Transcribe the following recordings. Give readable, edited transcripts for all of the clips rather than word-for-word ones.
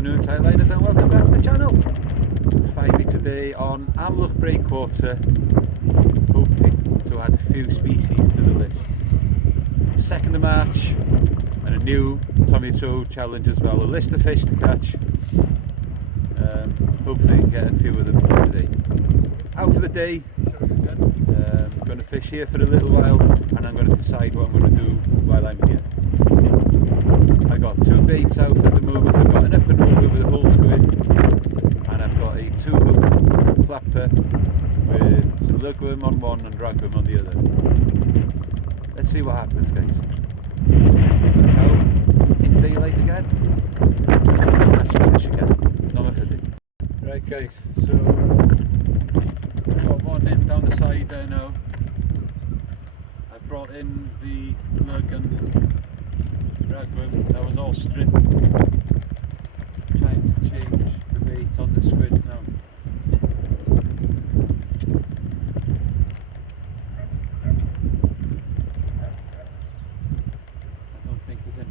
afternoon, Thailanders, and welcome back to the channel. Finally today on Amlwch Breakwater, hoping to add a few species to the list. 2nd of March and a new Tommy Toe challenge as well, a list of fish to catch. Hopefully we can get a few of them today. Out for the day, I'm going to fish here for a little while and I'm going to decide what I'm going to do while I'm here. I got 2 baits out at the moment. I've got an up and over with a whole squid, and I've got a 2-hook flapper with some lugworm on one and ragworm on the other. Let's see what happens, guys. Back out in daylight again. See if I catch some fish again. Not for the day. Right, guys. So I've got one in down the side there now. I brought in the lug and ragworm that was all stripped. Trying to change the bait on the squid now. I don't think there's any.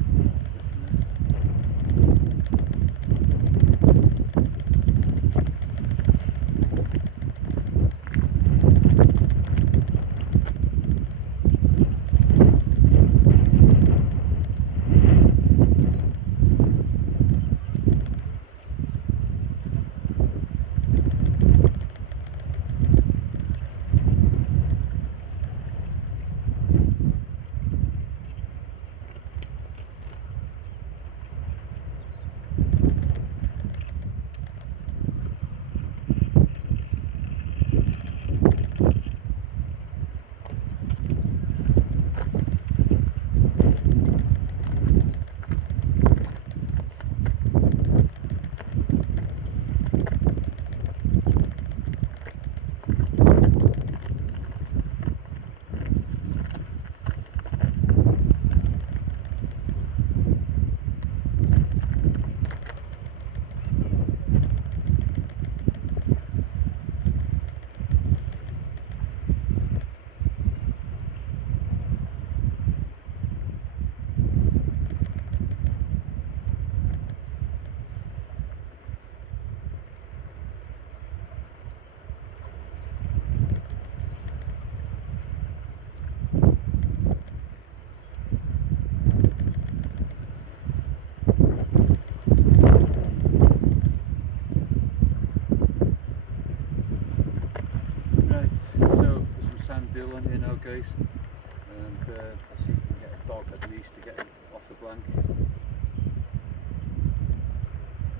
Sandhill on here now, guys, and let's see if we can get a dog at least to get him off the blank.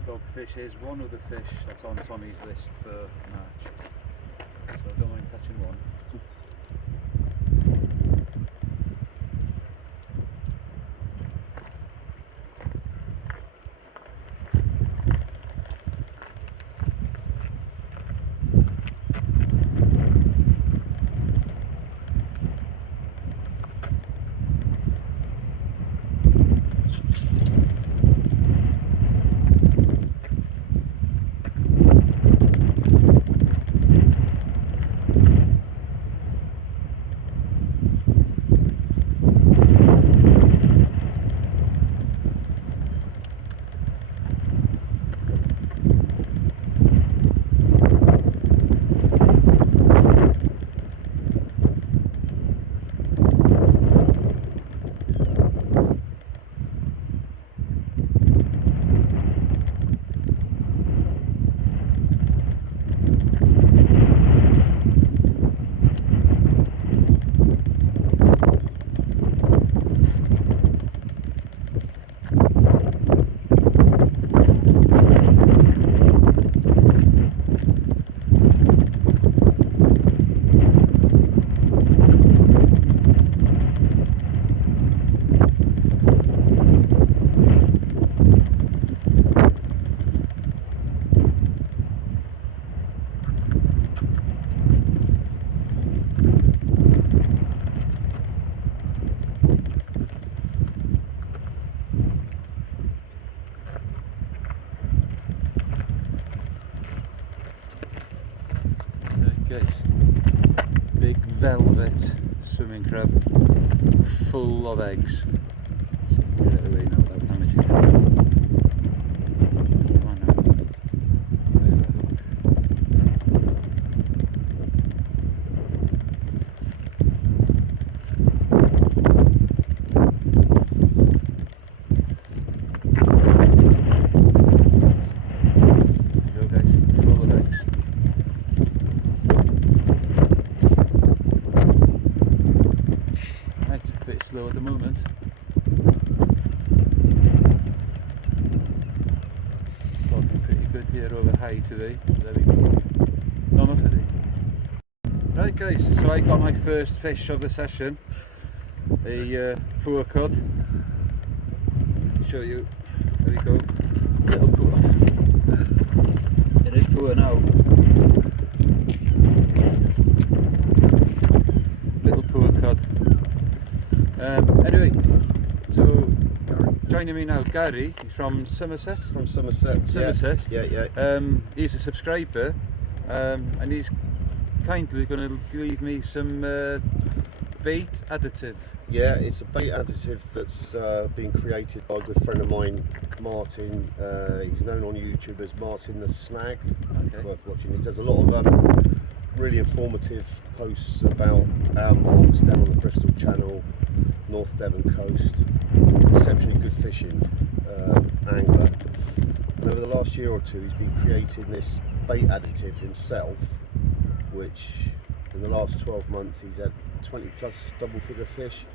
Dogfish is one of the fish that's on Tommy's list for March, so I don't mind catching one. Guys, big velvet swimming crab, full of eggs. So get it away now without damaging it. Come bit slow at the moment. Looking pretty good here over high today. There we go. Not enough today. Right guys, so I got my first fish of the session. A poor cod. Show you. There we go. Little poor. It is poor now. Little poor cod. Anyway, so joining me now, Gary. He's from Somerset. From Somerset. Somerset. Yeah. He's a subscriber, and he's kindly going to leave me some bait additive. Yeah, it's a bait additive that's been created by a good friend of mine, Martin. He's known on YouTube as Martin the Snag. Okay. Worth watching. He does a lot of really informative posts about our marks down on the Bristol Channel, North Devon coast. Exceptionally good fishing angler. And over the last year or two, he's been creating this bait additive himself, which in the last 12 months he's had 20 plus double figure fish.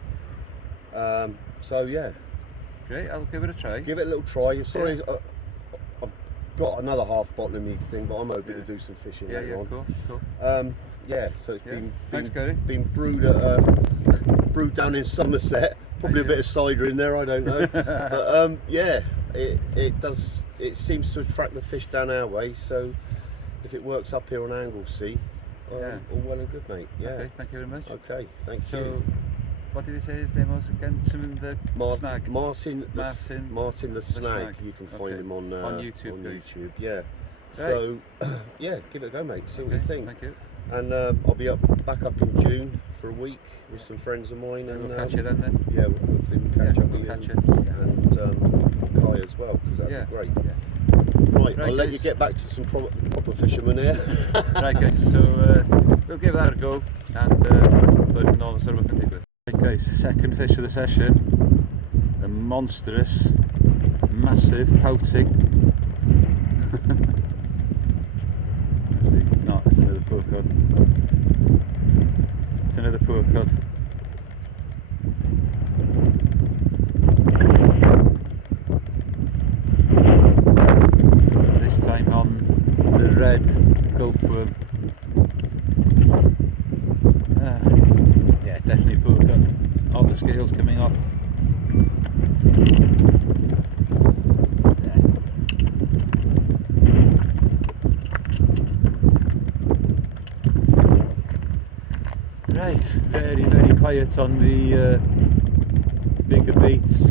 So yeah, Great, I'll give it a try. give it a little try. Sorry, I've got another half bottle in me thing, but I'm hoping to do some fishing later on. Cool. Yeah, so it's Thanks, Gary. been brewed at brewed down in Somerset. Probably a bit of cider in there, I don't know. But yeah, it seems to attract the fish down our way. So if it works up here on Anglesey, all well and good, mate. Yeah. Okay, thank you very much. Okay, thank you. So, what did he say his name was again? Something the Snag. Martin the Snag. You can find him on YouTube. Yeah. So yeah, give it a go, mate. See what you think. Thank you. And I'll be back up in June for a week with some friends of mine. And we'll catch you then. Yeah, hopefully we'll catch up with you and Kai as well, because that'd be great. Yeah. Right, I'll let you get back to some proper fishermen here. Right guys, so we'll give that a go and let them know sort of what to do. Right guys, second fish of the session, a monstrous, massive pouting. See, it's not, it's another poor cod. It's another poor cod. This time on the red gulpworm. Yeah, definitely poor cod. All the scales coming off. Right, very quiet on the bigger baits.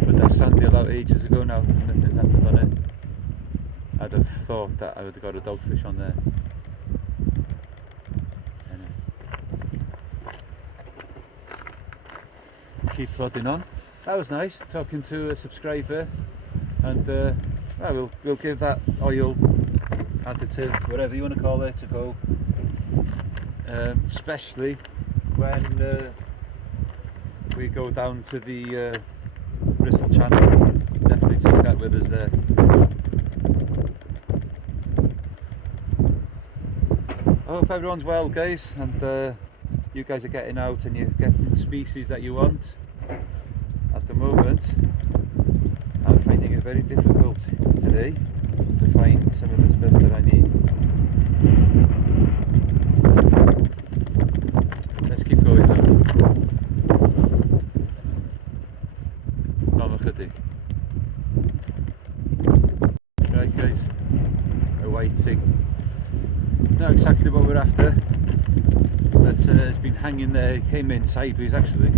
But that sand deal out ages ago now, nothing's happened on it. I'd have thought that I would have got a dogfish on there. Keep plodding on. That was nice, talking to a subscriber, and we'll give that oil additive, whatever you want to call it, a go. Especially when we go down to the Bristol Channel. Definitely take that with us there. I hope everyone's well, guys, and you guys are getting out and you're getting the species that you want. At the moment, I'm finding it very difficult today to find some of the stuff that I need. Let's keep going though. Not chydig. Right guys, awaiting. Not exactly what we're after, but it's been hanging there. It came in sideways actually.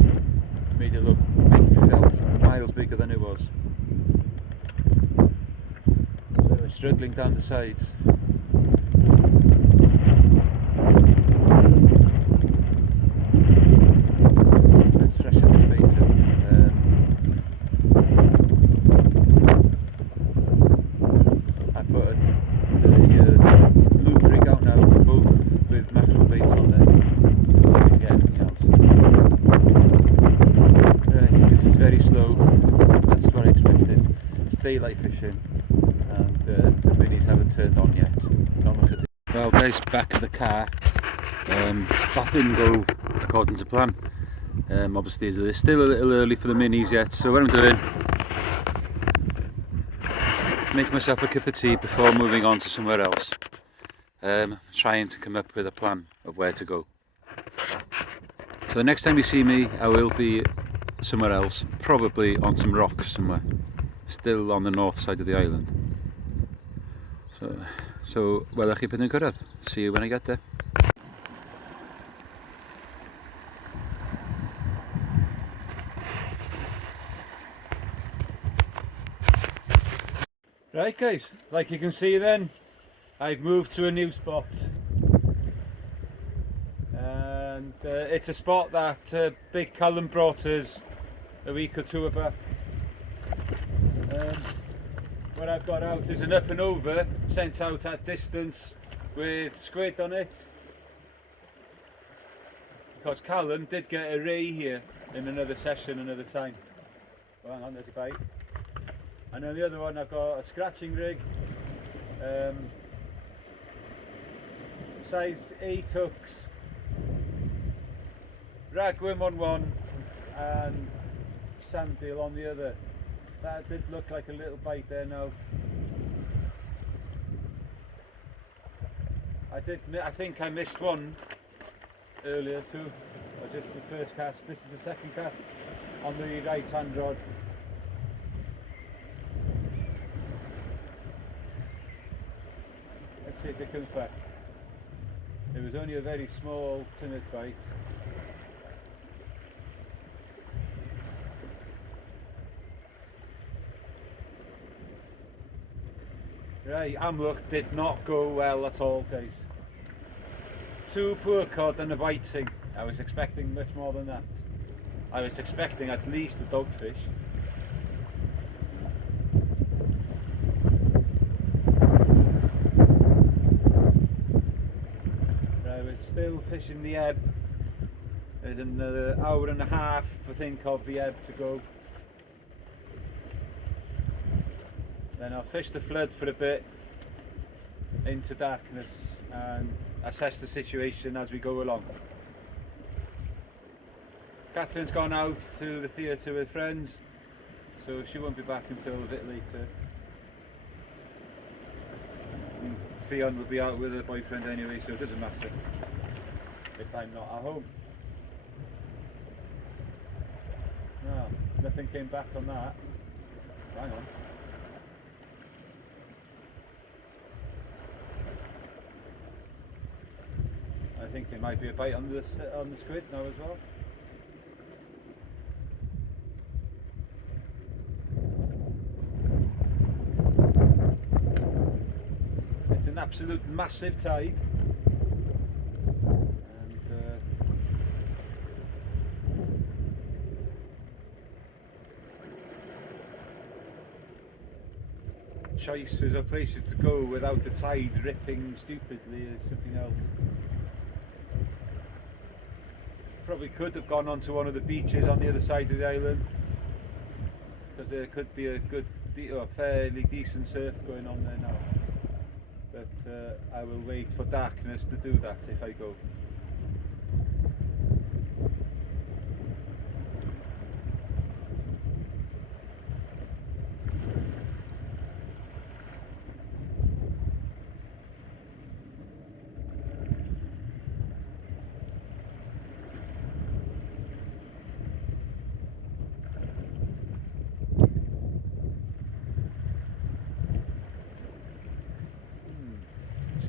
Made it look big, felt miles bigger than it was. So we're struggling down the sides. Let's freshen this bait up. I put the loop rig out now, both with mackerel baits on there, so we can get anything else. Right, this is very slow. That's what I expected. It's daylight fishing, and the minis haven't turned on yet. Not much of it. Well guys, back at the car. That didn't go according to plan. Obviously it's still a little early for the minis yet, so what I'm doing, make myself a cup of tea before moving on to somewhere else. Trying to come up with a plan of where to go. So the next time you see me, I will be somewhere else, probably on some rocks somewhere, still on the north side of the island. So welai chi bydd yn cyrraedd. See you when I get there. Right guys, like you can see then, I've moved to a new spot. And it's a spot that Big Callum brought us a week or two back. What I've got out is an up and over sent out at distance with squid on it. Because Callum did get a ray here in another session another time. Oh, hang on, there's a bite. And on the other one I've got a scratching rig, size 8 hooks, ragworm on one and sandeel on the other. That did look like a little bite there now. I think I missed one earlier too, or just the first cast. This is the second cast on the right hand rod. Let's see if it comes back. It was only a very small timid bite. Right, Amlwch did not go well at all, guys. 2 poor cod and a biting. I was expecting much more than that. I was expecting at least a dogfish. Right, we're still fishing the ebb. There's another hour and a half, I think, of the ebb to go. Then I'll fish the flood for a bit into darkness and assess the situation as we go along. Catherine's gone out to the theatre with friends, so she won't be back until a bit later. And Fionn will be out with her boyfriend anyway, so it doesn't matter if I'm not at home. No, nothing came back on that. Hang on. I think there might be a bite on the squid now as well. It's an absolute massive tide, and choices of places to go without the tide ripping stupidly is something else. Probably could have gone onto one of the beaches on the other side of the island, because there could be a good, fairly decent surf going on there now. But I will wait for darkness to do that if I go.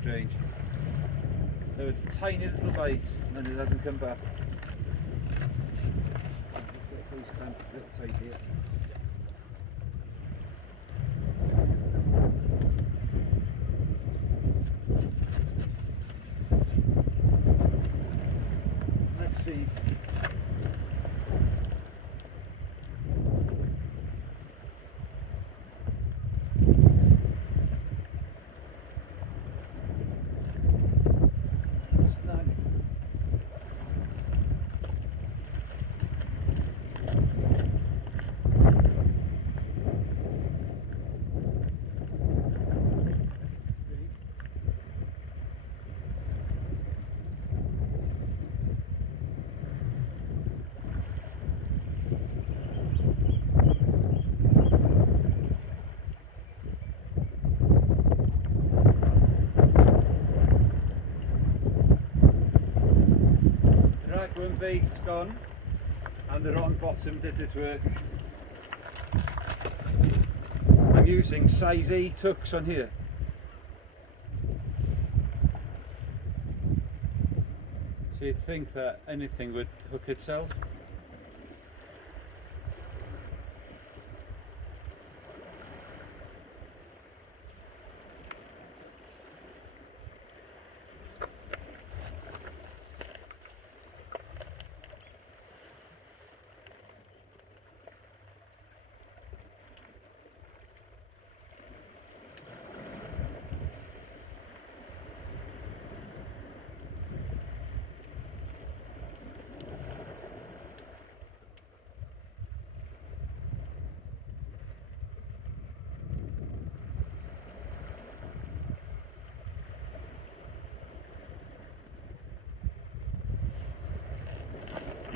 Strange. There was a tiny little bite and it hasn't come back. Little tight here. Let's see. bait's gone and the rotten bottom did its work. I'm using size 8 hooks on here. So you'd think that anything would hook itself.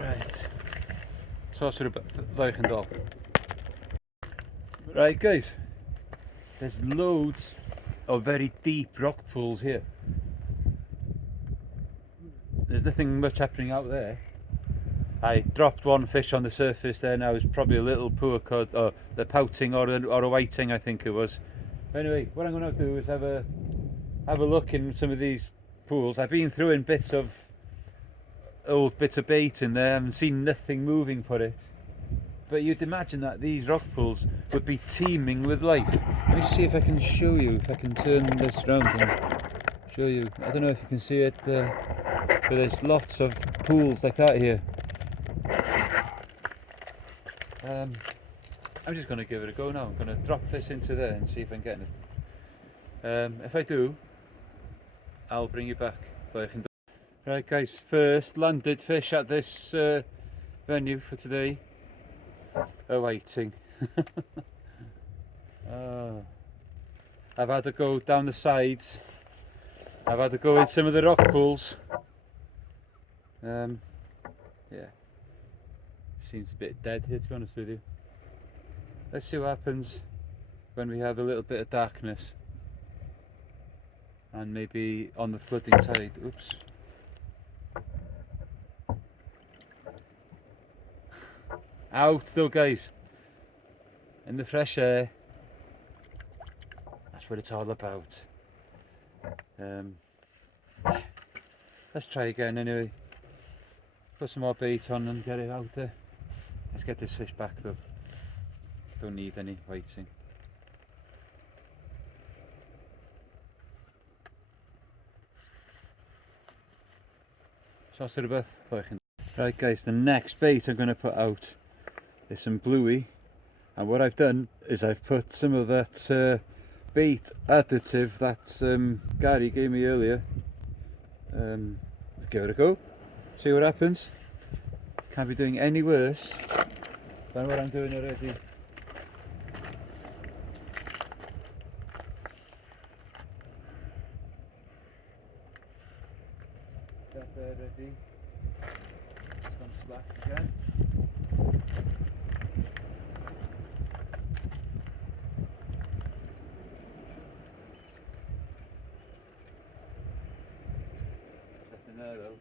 Right, so sort of Leichendal. Right guys, there's loads of very deep rock pools here. There's nothing much happening out there. I dropped one fish on the surface there now. It's probably a little poor cod, or the pouting or a whiting I think it was. Anyway, what I'm going to do is have a look in some of these pools. I've been through in bits of old bits of bait in there and seen nothing moving for it. But you'd imagine that these rock pools would be teeming with life. Let me see if I can show you, if I can turn this round and show you. I don't know if you can see it, but there's lots of pools like that here. I'm just going to give it a go now. I'm going to drop this into there and see if I can get it. If I do, I'll bring you back. Right guys, first landed fish at this venue for today. A whiting. Oh. I've had to go down the sides. I've had to go in some of the rock pools. Yeah, seems a bit dead here, to be honest with you. Let's see what happens when we have a little bit of darkness and maybe on the flooding tide. Oops. Out still guys, in the fresh air. That's what it's all about. Let's try again anyway. Put some more bait on and get it out there. Let's get this fish back though. Don't need any waiting. Right guys, the next bait I'm going to put out is some bluey, and what I've done is I've put some of that bait additive that Gary gave me earlier. Let's give it a go, see what happens. Can't be doing any worse than what I'm doing already. That there ready. It's gone slack again. Nothing there though.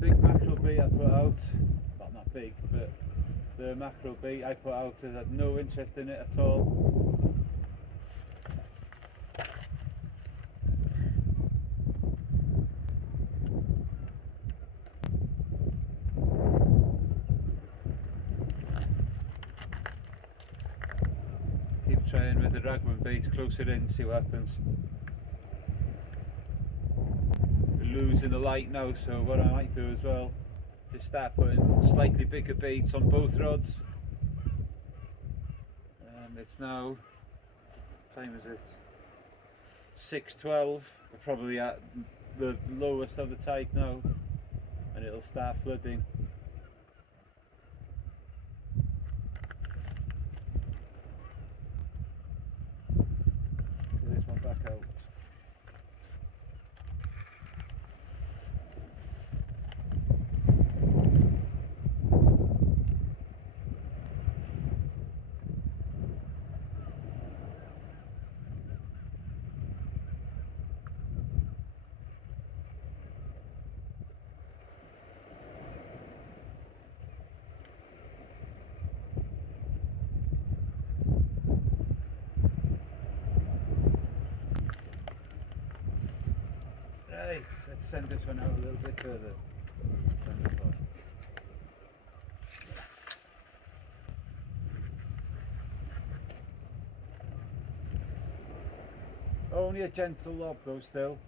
Big mackerel bait I put out, well not big, but the mackerel bait I put out has had no interest in it at all. Keep trying with the ragman bait closer in, see what happens. Losing the light now, so what I might do as well, just start putting slightly bigger baits on both rods. It's now, what time is it? 6:12. We're probably at the lowest of the tide now, and it'll start flooding. Get this one back out. Right, let's send this one out a little bit further. Only a gentle lob though still.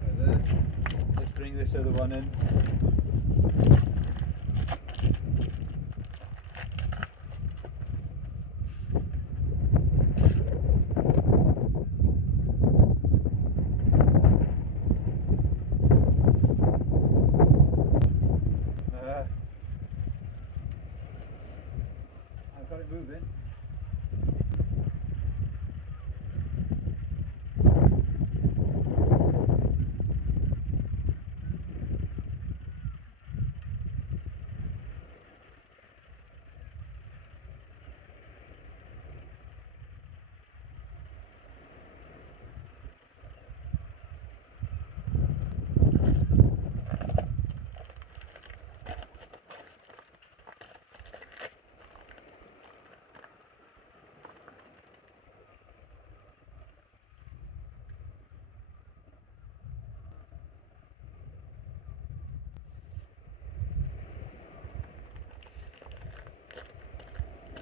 Right there. Let's bring this other one in. I've got it moving.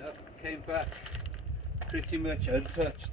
Yep, came back pretty much untouched.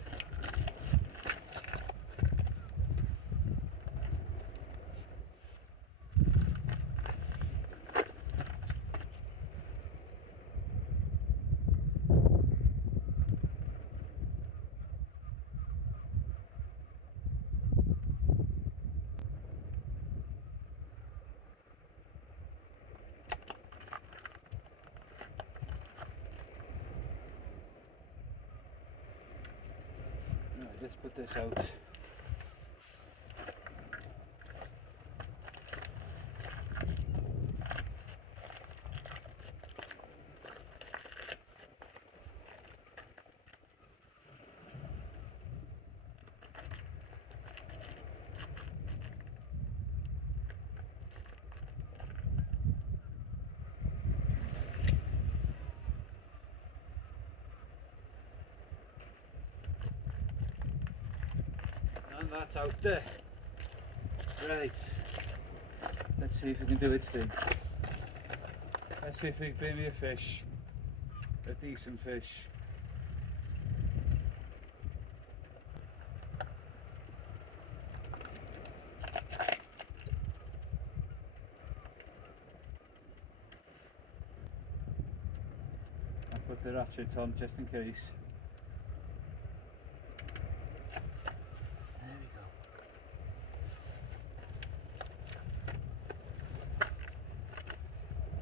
Right, let's put this out. And that's out there. Right, let's see if we can do its thing. Let's see if we can bring me a fish, a decent fish. I'll put the ratchet on just in case.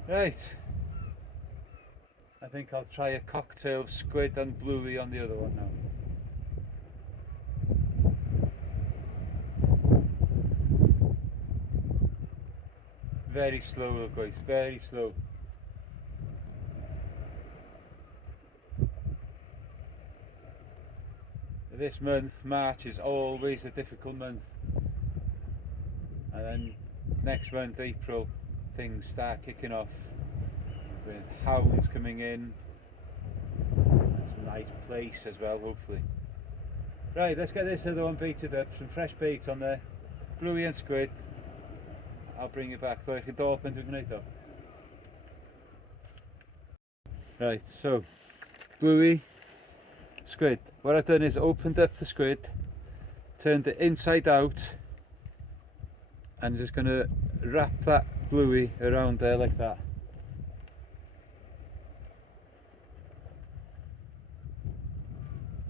Right, I think I'll try a cocktail of squid and bluey on the other one now. Very slow though guys, very slow. This month, March, is always a difficult month. And then next month, April, things start kicking off with hounds coming in and some nice place as well, hopefully. Right, let's get this other one baited up, some fresh bait on there, bluey and squid. I'll bring it back, though I can open to it though. Right, so bluey squid. What I've done is opened up the squid, turned it inside out, and just going to wrap that bluey around there like that.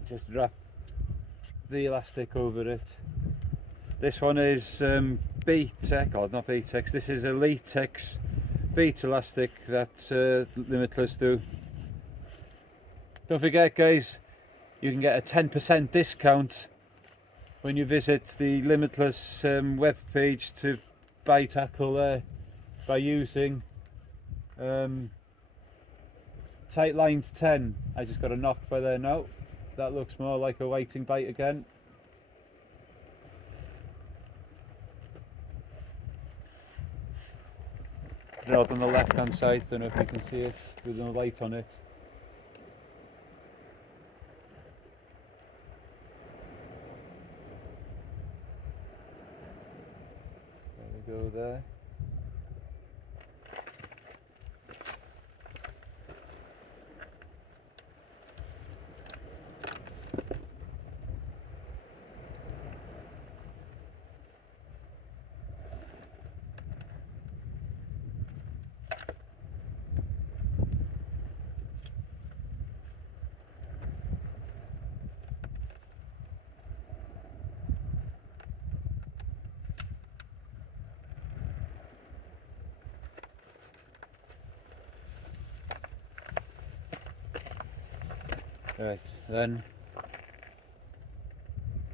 Just wrap the elastic over it. This one is Baytex, or not Baytex, this is a latex bait elastic that Limitless do. Don't forget guys, you can get a 10% discount when you visit the Limitless web page to buy tackle there by using Tight Lines 10. I just got a knock by there now. That looks more like a whiting bite again. Rod on the left hand side, don't know if you can see it with no light on it. There we go there. Right, then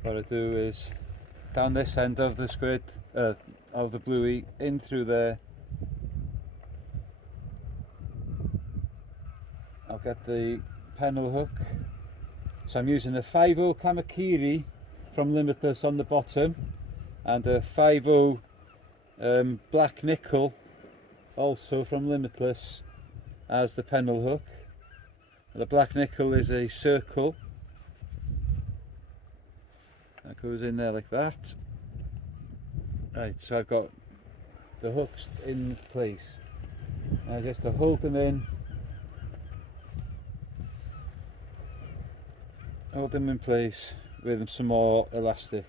what I do is down this end of the squid, of the bluey, in through there. I'll get the pennel hook. So I'm using a 5.0 Kamakiri from Limitless on the bottom, and a 5.0 black nickel also from Limitless as the pennel hook. The black nickel is a circle that goes in there like that. Right, so I've got the hooks in place. Now just to hold them in, hold them in place with some more elastic,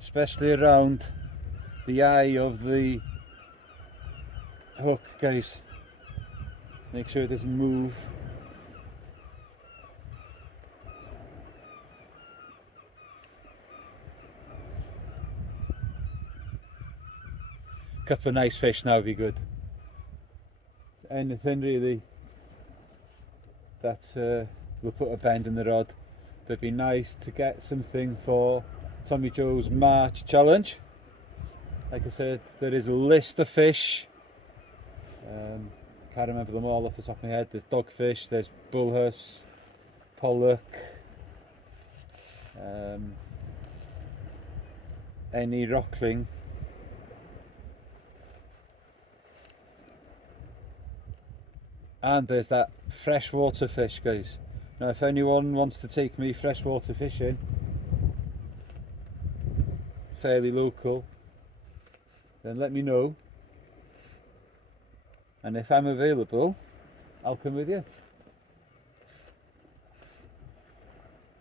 especially around the eye of the hook, guys. Make sure it doesn't move. Couple of nice fish now would be good. Anything really that will put a bend in the rod. But it'd be nice to get something for Tommy Joe's March challenge. Like I said, there is a list of fish. Can't remember them all off the top of my head. There's dogfish, there's bullhuss, pollock, any rockling, and there's that freshwater fish, guys. Now if anyone wants to take me freshwater fishing, fairly local, then let me know. And if I'm available, I'll come with you.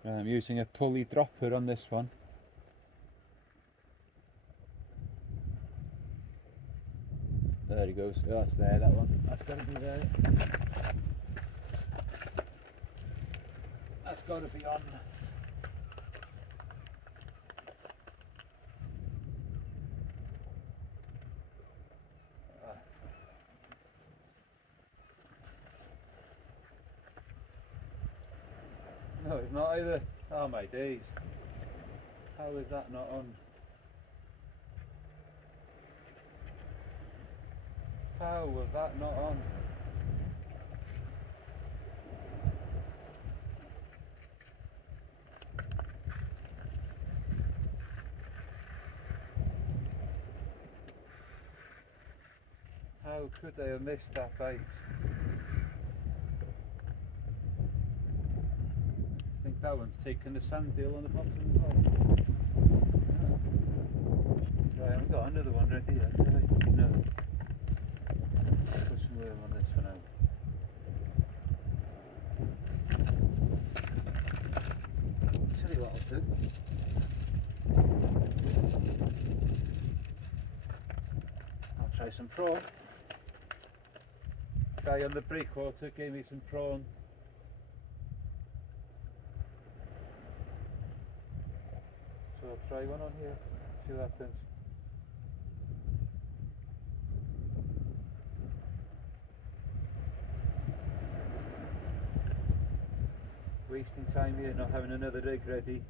I'm using a pulley dropper on this one. There he goes. Oh, that's there, that one. That's got to be there. That's got to be on. No, it's not either. Oh my days. How is that not on? How was that not on? How could they have missed that bite? I think that one's taken the sand deal on the bottom as well. I haven't got another one ready yet, have I? No. Put some worm on this for now. That'll do. I'll try some prawn. Guy on the breakwater gave me some prawn. So I'll try one on here, see what happens. Wasting time here, not having another rig ready.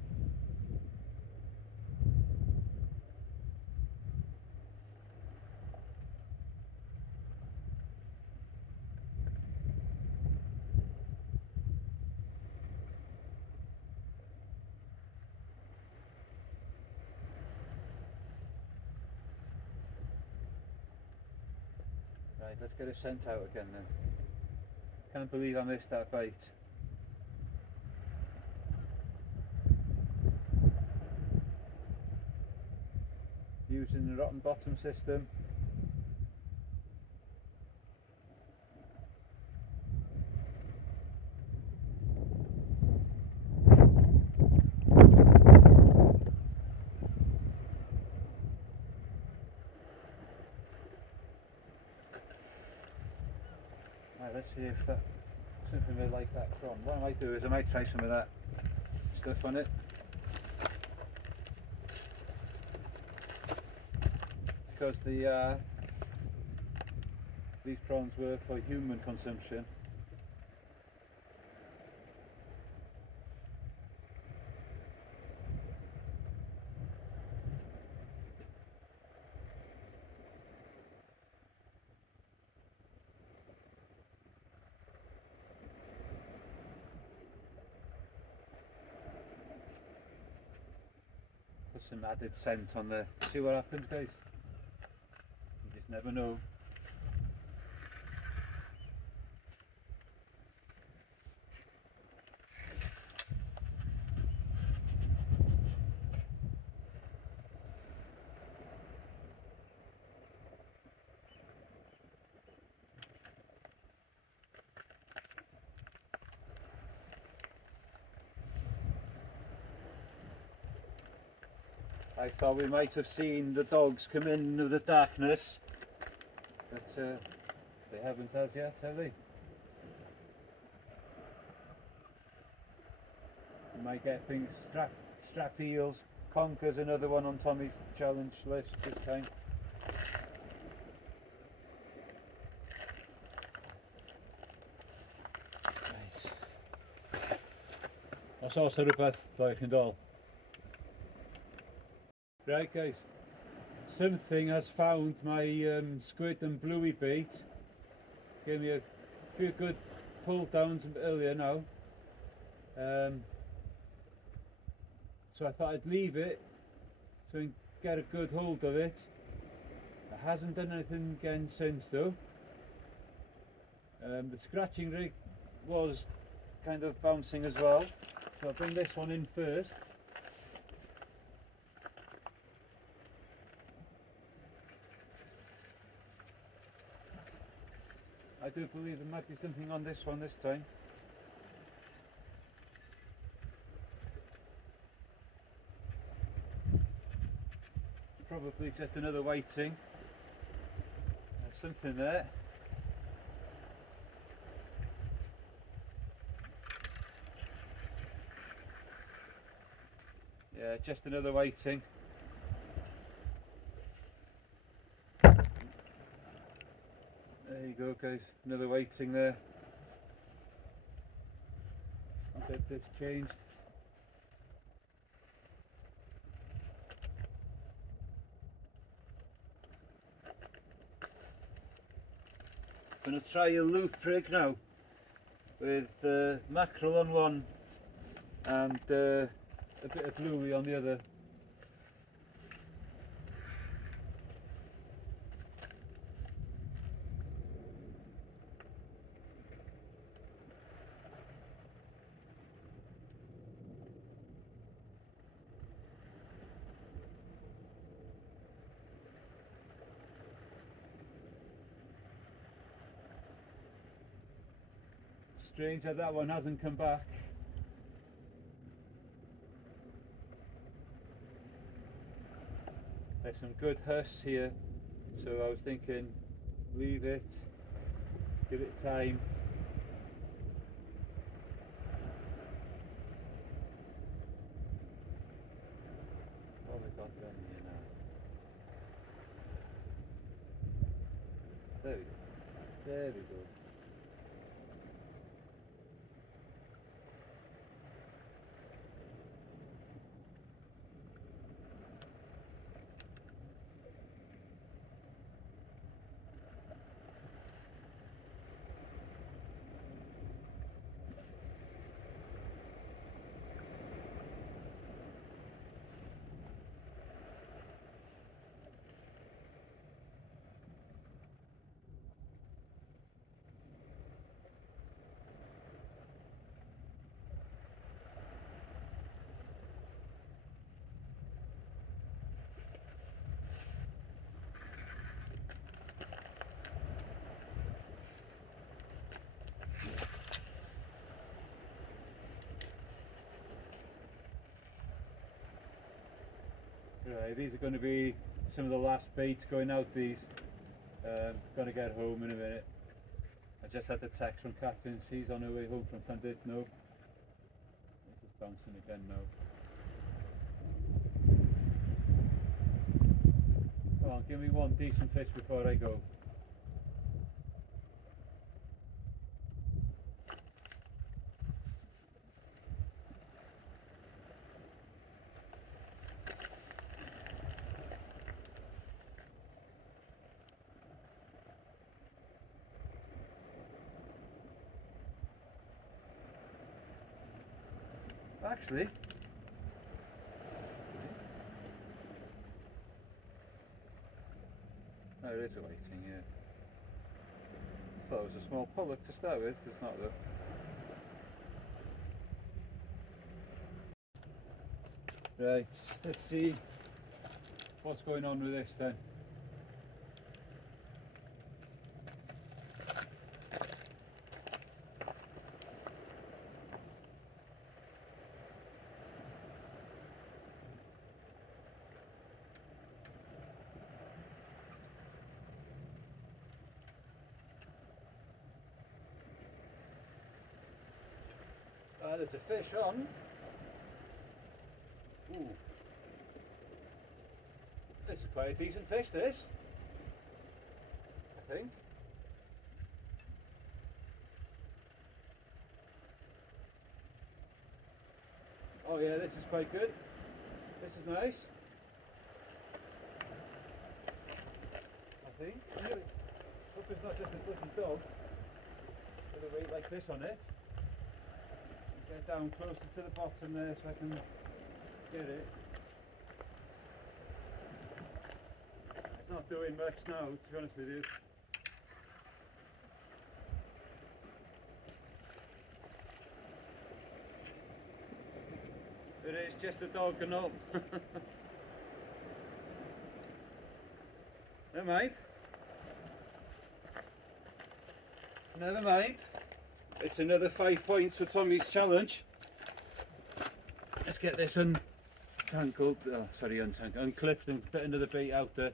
Right, let's get a scent out again then. Can't believe I missed that bite. Using the rotten bottom system. Right, let's see if that something we like that from. What I might do is I might try some of that stuff on it. Because these prawns were for human consumption. Put some added scent on there. See what happens, guys. You just never know. I thought we might have seen the dogs come in with the darkness, but they haven't as yet, have they? You might get things, strap eels. Conker's another one on Tommy's challenge list this time. Right. Os oes rhywbeth rhaid chi'n dol. Right guys, something has found my squid and bluey bait. Gave me a few good pull downs earlier now. So I thought I'd leave it so I can get a good hold of it. It hasn't done anything again since though. The scratching rig was kind of bouncing as well, so I'll bring this one in first. I do believe there might be something on this one this time. Probably just another whiting. There's something there. Yeah, just another whiting. There you go guys, another whiting there. I'll get this changed. I'm going to try a loop rig now with mackerel on one and a bit of bluey on the other. Strange that that one hasn't come back. There's some good huss here, so I was thinking leave it, give it time. What have we got down here now? There we go. There we go. Right, these are going to be some of the last baits going out. These going to get home in a minute. I just had the text from Catherine. She's on her way home from Llandudno. This is bouncing again now. Come on, give me one decent fish before I go. Actually, no, it is a waiting, yeah. I thought it was a small pollock to start with, it's not though. Right, let's see what's going on with this then. There's a fish on. Ooh. This is quite a decent fish, this. I think. Oh yeah, this is quite good. This is nice. I think. Hope it's not just a bloody dog with a weight like this on it. Get down closer to the bottom there so I can get it. It's not doing much now, to be honest with you. It is just a dog and all. Never mind. Never mind. It's another 5 points for Tommy's challenge. Let's get this untangled. Oh, sorry, untangled. Unclipped and put another bait out there.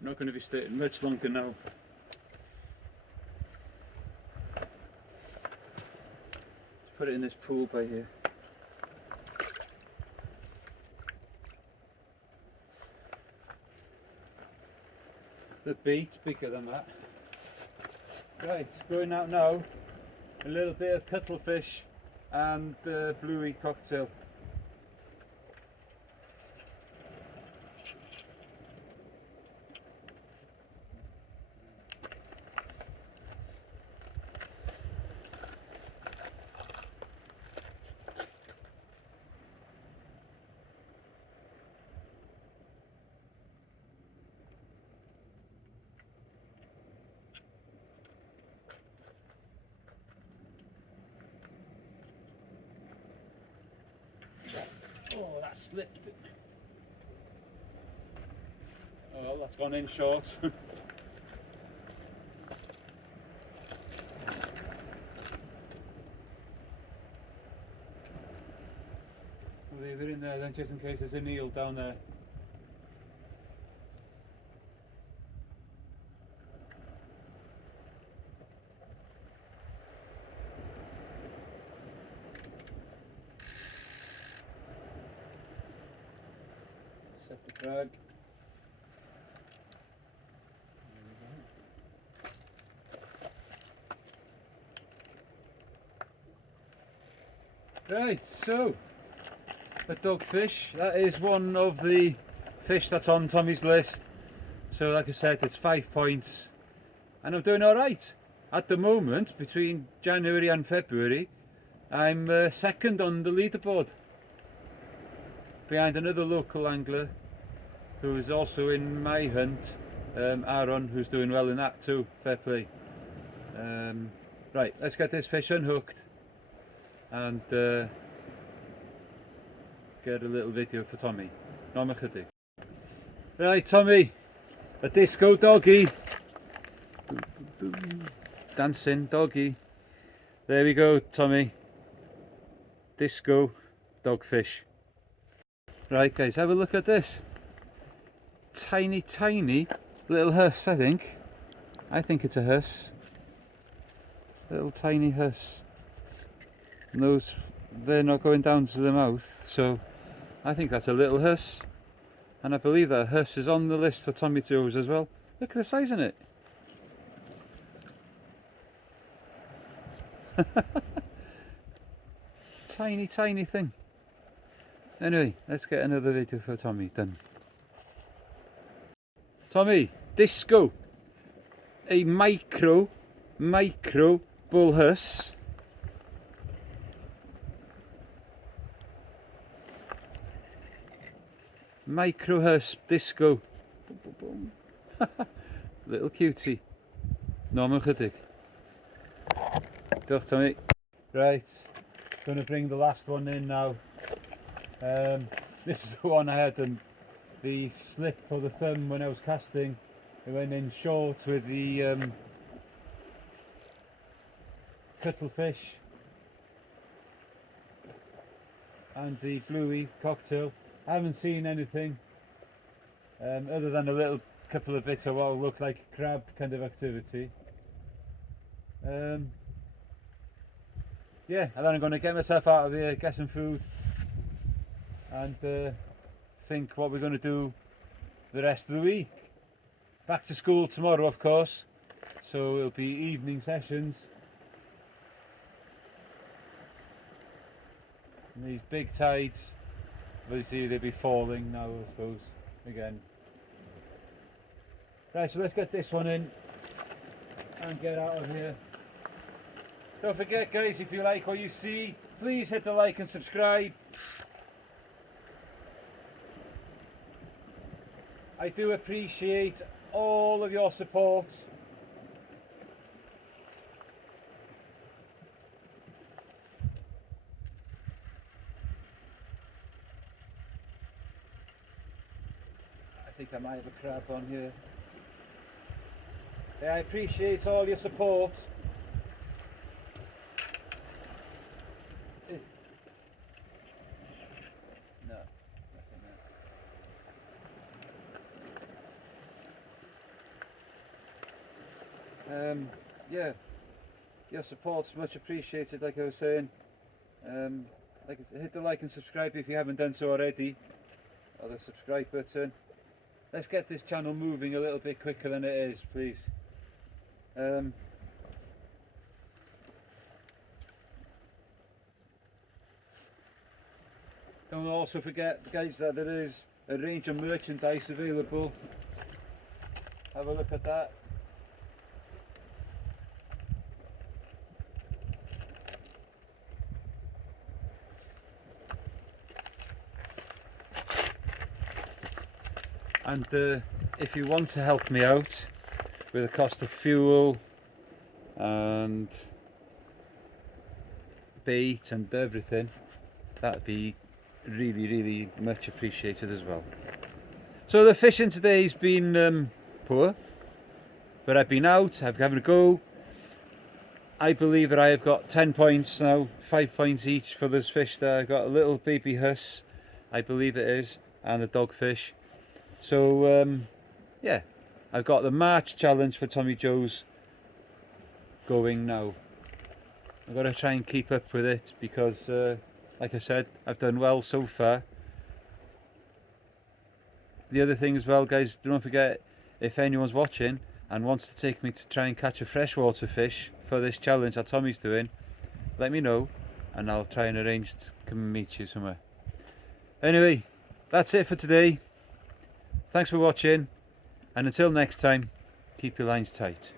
I'm not going to be staying much longer now. Let's put it in this pool by here. The bait's bigger than that. Right, going out now, a little bit of cuttlefish and bluey cocktail. Oh, that slipped. Oh, well, that's gone in short. leave it in there then, just in case there's an eel down there. Set the drag. Right, so the dogfish, that is one of the fish that's on Tommy's list. So like I said, it's 5 points and I'm doing alright. At the moment, between January and February, I'm second on the leaderboard, behind another local angler who is also in my hunt, Aaron, who's doing well in that too. Fair play. Right, let's get this fish unhooked and get a little video for Tommy. No, right, Tommy, a disco doggy, dancing doggy. There we go, Tommy. Disco dogfish. Right, guys, have a look at this. Tiny, tiny little huss, I think. I think it's a huss. Little tiny huss. And those, they're not going down to the mouth, so I think that's a little huss. And I believe that huss is on the list for Tommy Joe's as well. Look at the size in it. Tiny, tiny thing. Anyway, let's get another video for Tommy done. Tommy, disco. A micro bull huss. Micro huss disco. Little cutie. Normal chydig. Doch, Tommy. Right, gonna bring the last one in now. This is the one I had the slip of the thumb when I was casting. It went in short with the cuttlefish and the bluey cocktail. I haven't seen anything other than a little couple of bits of what looked like crab kind of activity. Yeah, and then I'm going to get myself out of here, get some food and think what we're going to do the rest of the week. Back to school tomorrow, of course, so it'll be evening sessions. And these big tides, obviously they'll be falling now, I suppose, again. Right, so let's get this one in and get out of here. Don't forget, guys, if you like what you see, please hit the like and subscribe. I do appreciate all of your support. I think I might have a crab on here. Yeah, I appreciate all your support. No, nothing there. Yeah, your support's much appreciated, like I was saying. Hit the like and subscribe if you haven't done so already, or the subscribe button. Let's get this channel moving a little bit quicker than it is, please. Don't also forget, guys, that there is a range of merchandise available. Have a look at that. And if you want to help me out with the cost of fuel and bait and everything, that'd be really much appreciated as well. So the fishing today's been poor, but I've been out, I've given a go. I believe that I have got 10 points now, 5 points each for this fish there. I've got a little baby huss I believe it is, and the dogfish. So yeah, I've got the March challenge for Tommy Joe's going now. I've got to try and keep up with it because like I said, I've done well so far. The other thing as well, guys, don't forget, if anyone's watching and wants to take me to try and catch a freshwater fish for this challenge that Tommy's doing, let me know and I'll try and arrange to come and meet you somewhere. Anyway, that's it for today. Thanks for watching, and until next time, keep your lines tight.